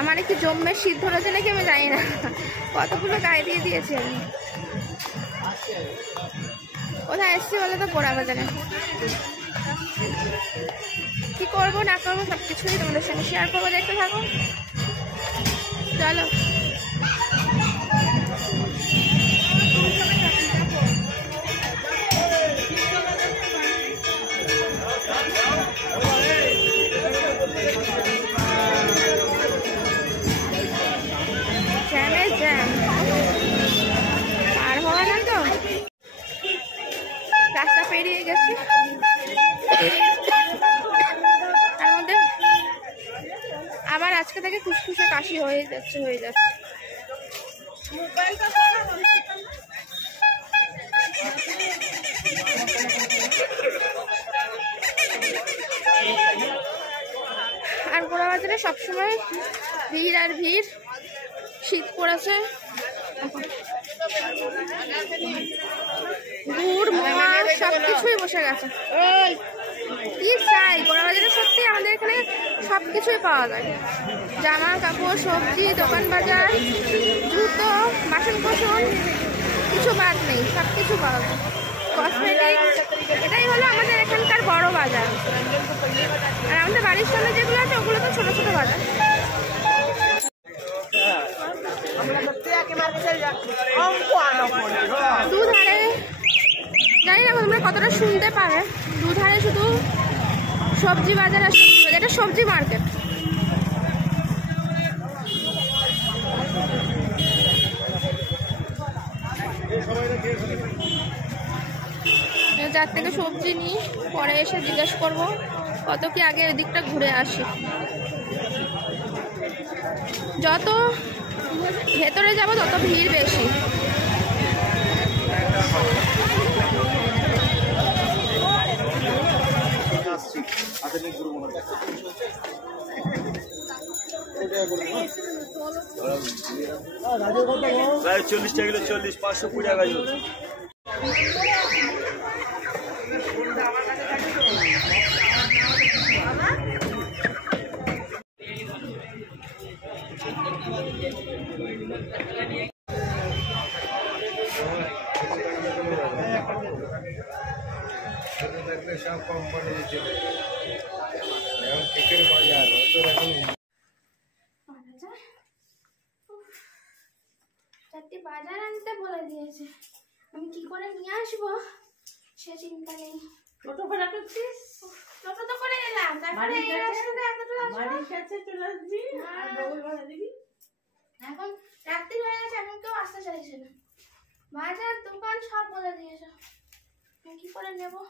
আমার কি জম্মে শীত ধরেছে নাকি আমি জানি না, কতগুলো গায়ে দিয়ে দিয়েছি আমি। কোথায় এসছি বলে তো, পোড়া বাজারে। কি করবো না করবো সবকিছুই তোমাদের সঙ্গে শেয়ার করবো, দেখতে থাকো। চলো। আর হওয়া না তো, রাস্তা পেরিয়ে গেছি। তার মধ্যে আবার আজকে থেকে খুশখুশে কাশি হয়ে যাচ্ছে। আর গোড়া বাজারে সবসময় ভিড় আর ভিড়। শীত পড়েছে, গুড় মোয়া সবকিছুই বসে গেছে। কি চাই গোড়া বাজারে, সত্যি আমাদের এখানে সবকিছুই পাওয়া যায়। জামা কাপড়, সবজি, দোকান বাজার, জুতো, বাসন কোসন, কিছু বাদ নেই, সবকিছু পাওয়া যায়। কসমেটিক, এটাই হলো আমাদের এখানকার বড় বাজার। আর আমাদের বাড়ির সামনে যেগুলো আছে ওগুলো তো ছোট ছোট বাজার। দুধারে জানি না তোমরা কতটা শুনতে পাবে, দুধারে শুধু সবজি বাজার আর সবজি বাজার। এটা সবজি মার্কেট। যার থেকে সবজি নিই, পরে এসে জিজ্ঞেস করবো কত কি, আগে এদিকটা ঘুরে আসি। যত ভেতরে যাব তত ভিড় বেশি। প্রায় 40 টাকা কিলো, 40, 520 টাকা কিলো। সব কোম্পানি চারটি বাজার আনতে বলে দিয়েছে, আমি কি করে নিয়ে আসবো সে চিন্তা নেই। টোটো ভাড়া করছিস? টোটো তো করে এলাম, তারপরে এই রাস্তাতে এতটা আসবো। বাড়ির কাছে চলে আসবি আর ডবল ভাড়া দিবি। এখন রাত্রি হয়ে গেছে, এখন কেউ আসতে চাইছে না। বাজার দোকান সব বলে দিয়েছে, আমি কি করে নেবো?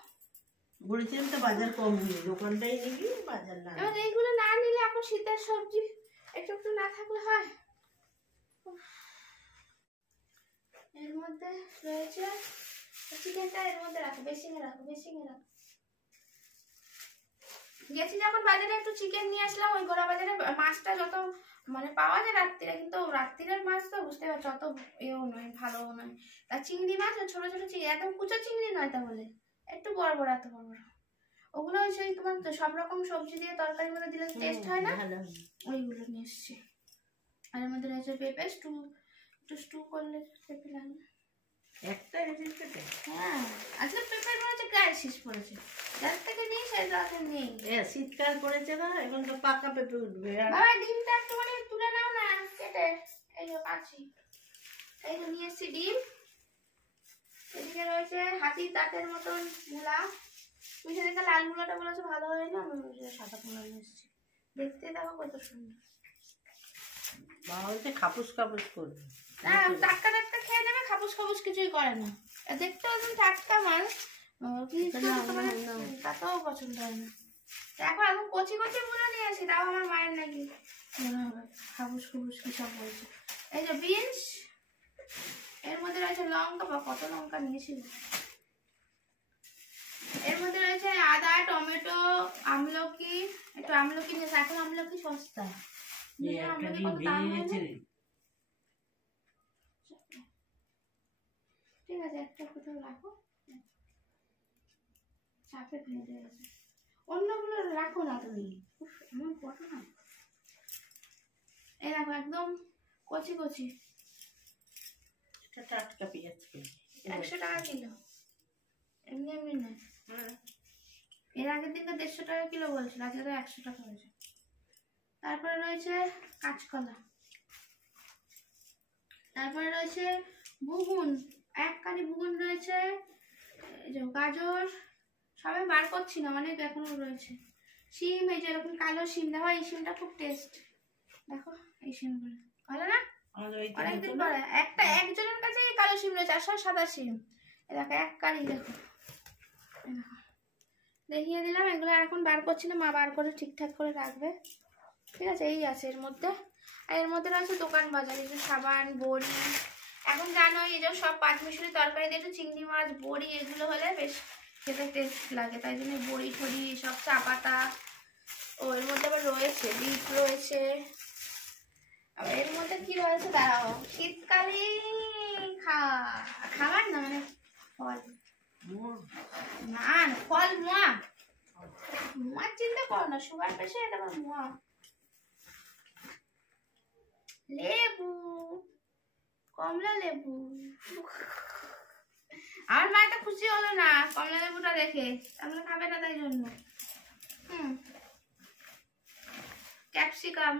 বলেছিলাম তো বাজার কম নিবি, দোকানটাই নিবি, বাজার না। এবার এইগুলো না নিলে এখন শীতের সবজি একটু একটু না থাকলে হয়। এর মধ্যে রয়েছে চিকেনটা, এর মধ্যে রাখো, বেসিংয়ে রাখো। গেছি যখন বাজারে, একটু চিকেন নিয়ে আসলাম। ওই গোড়া বাজারে মাছটা যত মানে পাওয়া যায় রাত্রিরে, কিন্তু রাত্রিরের মাছ তো বুঝতে পারছো অত এও নয়, ভালোও নয়। আর চিংড়ি মাছ, ছোট ছোট চিংড়ি, একদম কুচো চিংড়ি নয়, তাহলে একটু বড় বড়, এত বড় বড়। ওগুলো ওই সেই তোমার সব রকম সবজি দিয়ে তরকারির মধ্যে দিলে টেস্ট হয় না, ওইগুলো নিয়ে এসছি। আর এর মধ্যে রয়েছে পেঁপে, একটু স্টু করলে পেঁপে লাগে। একটা গেছিস পেঁপে? হ্যাঁ, আজকে পেঁপের মনে হচ্ছে গায়ে শীষ পড়েছে, যার থেকে নেই সেই গাছে নেই। শীতকাল পড়েছে না, এখন তো পাকা পেঁপে উঠবে। বাবা ডিমটা একটুখানি তুলে নাও না কেটে। এই যে পাচ্ছি, এই যে নিয়ে এসছি ডিম। এদিকে রয়েছে হাতির দাঁতের মতন মূলা। তুমি সেদিকে লাল মূলাটা বলেছো ভালো হয় না, আমি সাদা মূলা নিয়ে এসছি। দেখতে দেখো কত সুন্দর। বাবা বলছে খাপুস খাপুস করবে। হ্যাঁ, টাটকা টাটকা খেয়ে নেবে, খাপুস খাপুস কিছুই করে না। দেখতে একদম টাটকা মাছ, তাতেও পছন্দ হয় না। দেখো এখন কচি কচি মূলা নিয়ে আসি, তাও আমার মায়ের নাকি মনে হবে খাপুস খাপুস কি সব বলছে। এই যে বিনস, এর মধ্যে রয়েছে লঙ্কা, বা কত লঙ্কা নিয়েছিল। এর মধ্যে রয়েছে আদা, টমেটো, আমলকি। একটু আমলকি নিয়েছে, এখন আমলকি সস্তা। আমলকি কত দাম হয়েছে। ঠিক আছে, একটা কোথাও রাখো, চাপে ফেলে গেছে। অন্যগুলো রাখো না তুমি, এমন করো না। এই দেখো একদম কচি কচি। এটা টাটকা পেঁয়াজ কিলো 100 টাকা কিলো, এমনি এমনি নয়। এর আগের দিন তো 150 টাকা কিলো বলছিল, আজকে তো 100 টাকা হয়েছে। তারপরে রয়েছে কাঁচকলা, তারপরে রয়েছে বুগুন, 1 কানি বুগুন রয়েছে, এই যে গাজর সবে বার করছি না, অনেক এখনো রয়েছে। শিম, এই যে এরকম কালো শিম, দেখো এই শিমটা খুব টেস্ট, দেখো এই শিমগুলো ভালো না? অনেকদিন পরে একজনের কাছে এই কালো শিম রয়েছে, আর সব সাদা শিম। এই দেখো 1 কানি, দেখো দেখিয়ে দিলাম। এগুলো এখন বার করছি না, মা বার করে ঠিকঠাক করে রাখবে, ঠিক আছে? এই আছে এর মধ্যে। আর এর মধ্যে রয়েছে দোকান বাজার, এই যে সাবান, বড়ি। এখন জানো এই যে সব পাঁচমিশালি তরকারি দিয়ে একটু চিংড়ি মাছ, বড়ি এগুলো হলে বেশ খেতে টেস্ট লাগে, তাই জন্য বড়ি ঠড়ি সব, চা পাতা। ও এর মধ্যে আবার রয়েছে বিট রয়েছে। আবার এর মধ্যে কি রয়েছে দাঁড়াও, শীতকালে খাবার না মানে ফল, না ফল, মোয়া। মোয়ার চিন্তা করো না, সুগার পেশেন্ট, আবার মোয়া। লেবু, কমলা লেবু। আমার মা একটা খুশি হলো না কমলা লেবুটা দেখে, আমরা খাবে না তাই জন্য। ক্যাপসিকাম,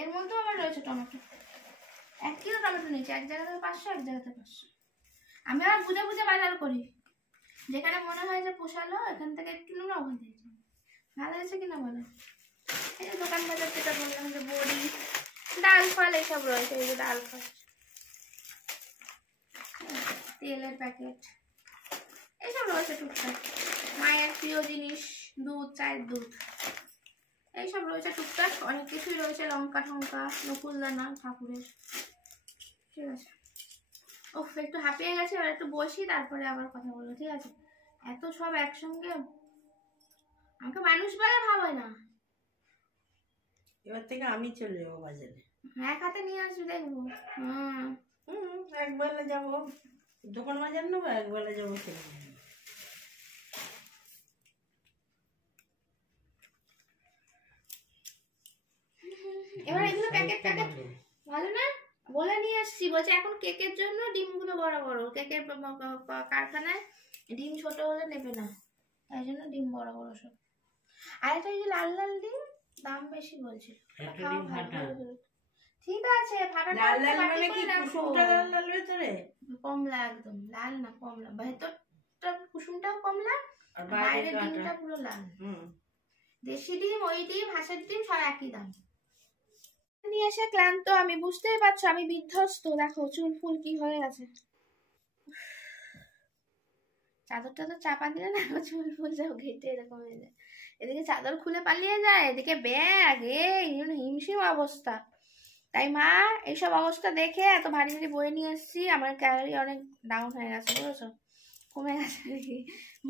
এর মধ্যেও আবার রয়েছে টমেটো। 1 কিলো টমেটো নিয়েছি, এক জায়গাতে 500, এক জায়গাতে 500। আমি আবার বুঝে বুঝে বাজার করি, যেখানে মনে হয় যে পোষালো এখান থেকে একটু নেবো, ওখান থেকে ভালো হয়েছে কিনা বলো। এই যে দোকান বাজার যেটা বললাম, যে বড়ি, ডাল ফল এইসব রয়েছে, এই যে ডাল ফল, তেলের প্যাকেট এইসব রয়েছে টুকটাক। মায়ের প্রিয় জিনিস দুধ, চায়ের দুধ, এইসব রয়েছে টুকটাক, অনেক কিছুই রয়েছে। লঙ্কা টঙ্কা, নকুলদানা ঠাকুরের, ঠিক আছে? ও একটু হাঁপিয়ে গেছে, এবার একটু বসি, তারপরে আবার কথা বলবো, ঠিক আছে? এত সব একসঙ্গে আমাকে মানুষ বলে ভাবে না। এবার থেকে আমি চলে যাবো বাজারে, 1 হাতে নিয়ে আসবি, দেখবো। একবেলা যাবো দোকান বাজার নেবো, একবেলা যাবো চলে যাবো। এবার এগুলো প্যাকেট প্যাকেট ভালো না বলে নিয়ে আসছি, বলছে এখন কেকের জন্য ডিমগুলো বড় বড়, কেকের কারখানায় ডিম ছোট হলে নেবে না, তাই জন্য ডিম বড় বড় সব। আর এটা এই যে লাল লাল ডিম, দাম বেশি বলছিল। ঠিক আছে, কমলা, একদম লাল না, কমলা, ভেতরটা কুসুমটাও কমলা, আর বাইরের ডিমটা পুরো লাল। দেশি ডিম, ওই ডিম, হাঁসের ডিম সব একই দাম। নিয়ে এসে ক্লান্ত আমি, বুঝতেই পারছো আমি বিধ্বস্ত, দেখো চুল ফুল কি হয়ে গেছে। চাদরটা তো চাপা দিলে না, চুল ফুল সব ঘেটে এরকম হয়ে যায়। এদিকে চাদর খুলে পালিয়ে যায়, এদিকে ব্যাগ, এই হিমশিম অবস্থা। তাই মা এইসব অবস্থা দেখে এত ভারী ভারী বয়ে নিয়ে এসেছি, আমার ক্যালোরি অনেক ডাউন হয়ে গেছে, বুঝেছো, কমে গেছে আর কি।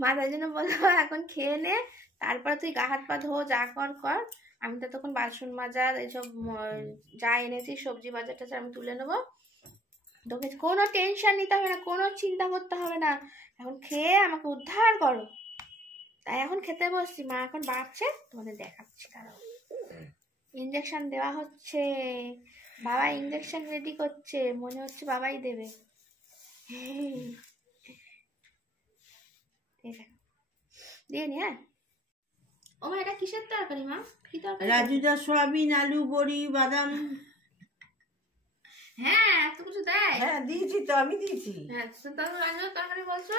মা তাই জন্য বললো এখন খেয়ে নে, তারপর তুই গা হাত পা ধো, যা কর কর, আমি তো তখন বাসন মাজার এইসব যা এনেছি সবজি বাজার টাজার আমি তুলে নেবো, তোকে কোনো টেনশন নিতে হবে না, কোনো চিন্তা করতে হবে না, এখন খেয়ে আমাকে উদ্ধার করো। তাই এখন খেতে বসছি, মা এখন বাড়ছে, তোমাদের দেখাচ্ছি, দাঁড়াও। ইঞ্জেকশন দেওয়া হচ্ছে, বাবা ইঞ্জেকশন রেডি করছে, মনে হচ্ছে বাবাই দেবে। দিয়ে নি, হ্যাঁ। ও মা এটা কিসের তরকারি মা? কি তরকারি? রাজুদা সয়াবিন, আলু, বড়ি, বাদাম। হ্যাঁ এত কিছু দেয়। হ্যাঁ দিয়েছি তো, আমি দিয়েছি। হ্যাঁ তাহলে রাজুদার তরকারি বলছো,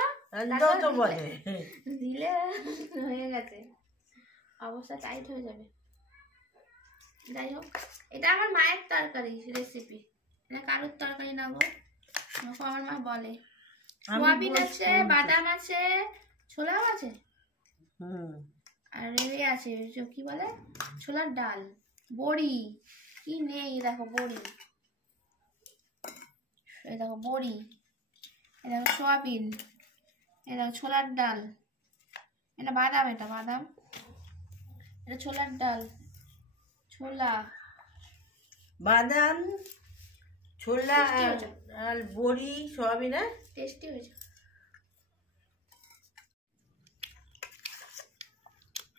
রাজুদাও তো বলে দিলে হয়ে গেছে, অবস্থা টাইট হয়ে যাবে। যাই হোক, এটা আমার মায়ের তরকারি রেসিপি, এটা কারোর তরকারি না গো, আমার মা বলে। সোয়াবিন আছে, বাদাম আছে, ছোলাও আছে, আর এই আছে কি বলে ছোলার ডাল, বড়ি, কি নেই দেখো, বড়ি, এই দেখো বড়ি, এই দেখো সোয়াবিন, এই দেখো ছোলার ডাল, এটা বাদাম, এটা বাদাম, এটা ছোলার ডাল, ছোলা, বাদাম, ছোলা আর বড়ি, সোয়াবিন। টেস্টি হয়েছে,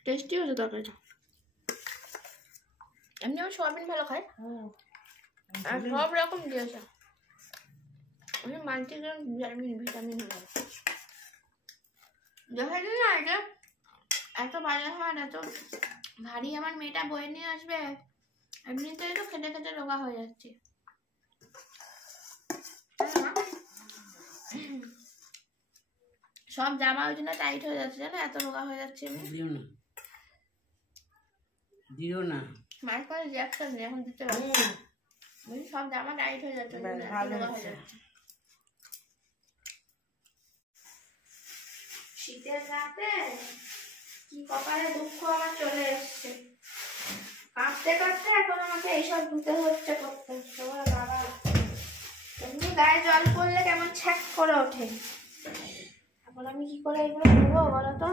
টেস্টি হয়েছে তরকারিটা। এমনি আমি সোয়াবিন ভালো খাই, হ্যাঁ আর সব রকম দিয়েছে। আমি মাল্টিগ্রেন ভিটামিন দেখা যায় না, এটা এত বাজে হয় না, এত ভারী আমার মেয়েটা বয়ে নিয়ে আসবে, এমনিতেই তো খেতে খেতে রোগা হয়ে যাচ্ছে। সব জামা ওই জন্য টাইট হয়ে যাচ্ছে, জানো এত রোগা হয়ে যাচ্ছে আমি। দিও না মায়ের কাছে রিয়াকশন নেই, এখন দিতে পারবো সব জামা টাইট হয়ে যাচ্ছে, রোগা হয়ে যাচ্ছে। শীতের রাতে কি কপালে দুঃখ আমার চলে এসছে, কাঁপতে কাঁপতে এখন আমাকে এইসব ধুতে হচ্ছে, করতে হচ্ছে। বাবা এমনি গায়ে জল পড়লে কেমন ছ্যাক করে ওঠে, এখন আমি কি করে এগুলো ধুবো বলো তো,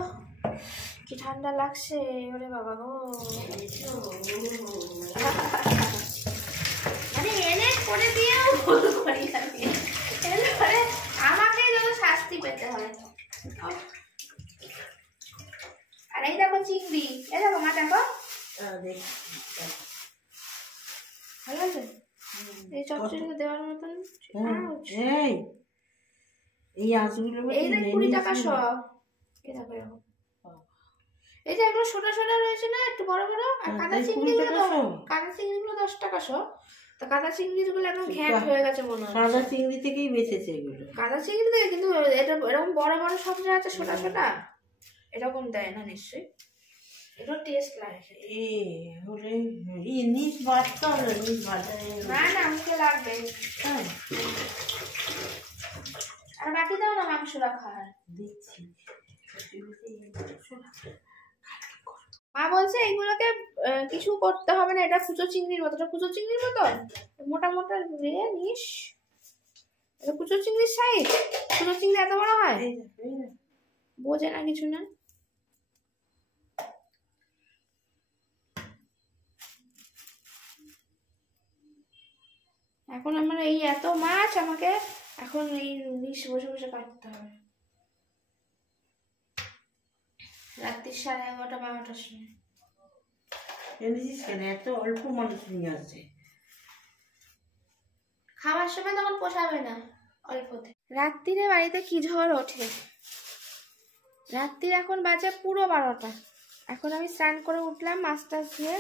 কি ঠান্ডা লাগছে। ওরে বাবা গো, মানে এনে করে দিয়েও ভুল করি আমি, এরপরে আমাকেই যত শাস্তি পেতে হয়। আর এই দেখো চিংড়ি, এই দেখো মা দেখো ভালো আছে, এই চচ্চড়িতে দেওয়ার মতন। এই আঁচগুলো এই দেখ 20 টাকা সব, এই দেখো এরকম। এই যে এগুলো ছোট ছোট রয়েছে না, একটু বড় বড়, আর কাদা চিংড়িগুলো 10 টাকা সব। তো কাদা চিংড়িগুলো একদম ঘ্যাট হয়ে গেছে মনে হয়, কাদা চিংড়ি থেকেই বেঁচেছে এগুলো, কাদা চিংড়ি থেকে। কিন্তু এটা এরকম বড় বড় সব যে আছে ছোট ছোট, এরকম দেয় না নিশ্চয়ই, এটা টেস্ট লাগে। নিজ বাচ্চা নিজ ভাজা না না মুখে লাগবে। আর বাকি দাও না মাংস রাখা দিচ্ছি। মা বলছে এইগুলোকে কিছু করতে হবে না, এটা কুচো চিংড়ির মতো, এটা কুচো চিংড়ির মতো মোটা মোটা দিয়ে নিস, এটা কুচো চিংড়ির সাইজ। কুচো চিংড়ি এত বড় হয়, বোঝে না কিছু না। এখন আমার এই এত মাছ, আমাকে এখন এই নিস বসে বসে কাটতে হবে রাত্রি 11:30-12টার সময়। এনেছিস কেন? এত অল্প মানুষ নিয়ে আসছে, খাওয়ার সময় তখন পোষাবে না অল্পতে। রাত্রিরে বাড়িতে কি ঝড় ওঠে, রাত্রির এখন বাজে পুরো 12টা। এখন আমি স্নান করে উঠলাম, মাছ টাছ ধুয়ে,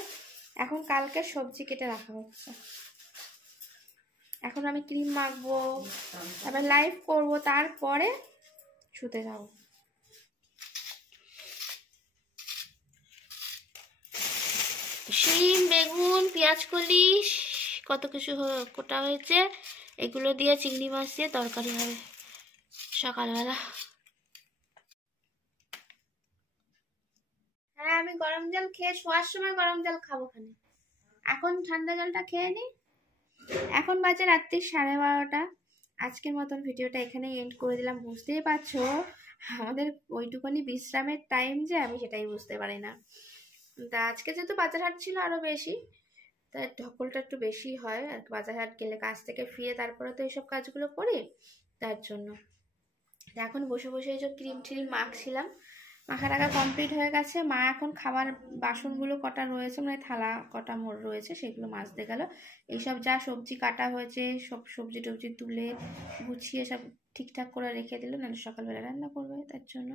এখন কালকে সবজি কেটে রাখা হচ্ছে। এখন আমি ক্রিম মাখবো, তারপর লাইভ করব, তারপরে শুতে যাবো। শিম, বেগুন, পেঁয়াজকলি কত কিছু কোটা হয়েছে, এগুলো দিয়ে চিংড়ি মাছ দিয়ে তরকারি হবে সকালবেলা। হ্যাঁ আমি গরম জল খেয়ে শোয়ার সময় গরম জল খাবো খানে, এখন ঠান্ডা জলটা খেয়ে নি। এখন বাজে রাত্রি 12:30। আজকের মতন ভিডিওটা এখানে এন্ড করে দিলাম। বুঝতেই পারছো আমাদের ওইটুকুনি বিশ্রামের টাইম যে আমি সেটাই বুঝতে পারি না। তা আজকে যেহেতু বাজার হাট ছিল আরো বেশি, তাই ধকলটা একটু বেশি হয় আর বাজার হাট গেলে, কাজ থেকে ফিরে তারপরে তো এইসব কাজগুলো করি, তার জন্য। এখন বসে বসে এই যে ক্রিম ট্রিম মাখছিলাম, মাখা টাকা কমপ্লিট হয়ে গেছে। মা এখন খাবার বাসনগুলো কটা রয়েছে, মানে থালা কটা মোড় রয়েছে, সেগুলো মাজতে গেল। এইসব যা সবজি কাটা হয়েছে সব সবজি টবজি তুলে গুছিয়ে সব ঠিকঠাক করে রেখে দিল, নাহলে সকালবেলা রান্না করবে, তার জন্য।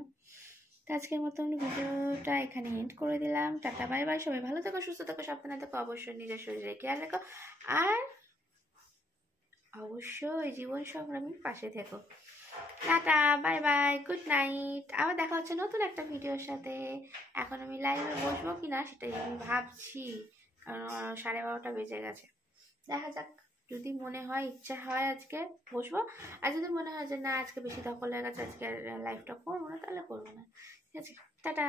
তো আজকের মতন ভিডিওটা এখানে এন্ড করে দিলাম। টাটা বাই বাই, সবাই ভালো থেকো, সুস্থ থেকো, সাবধানে থেকো, অবশ্যই নিজের শরীরে খেয়াল রেখো, আর অবশ্যই জীবন সংগ্রামীর পাশে থেকো। Tata bye bye, good night. আবার দেখা হচ্ছে নতুন একটা ভিডিওর সাথে। এখন আমি লাইভে বসবো কিনা সেটাই আমি ভাবছি, কারণ 12:30 বেজে গেছে। দেখা যাক, যদি মনে হয় ইচ্ছা হয় আজকে বসবো, আর যদি মনে হয় যে না আজকে বেশি ধকল হয়ে গেছে, আজকে লাইভটা করবো না, তাহলে করবো না। ঠিক আছে, টাটা।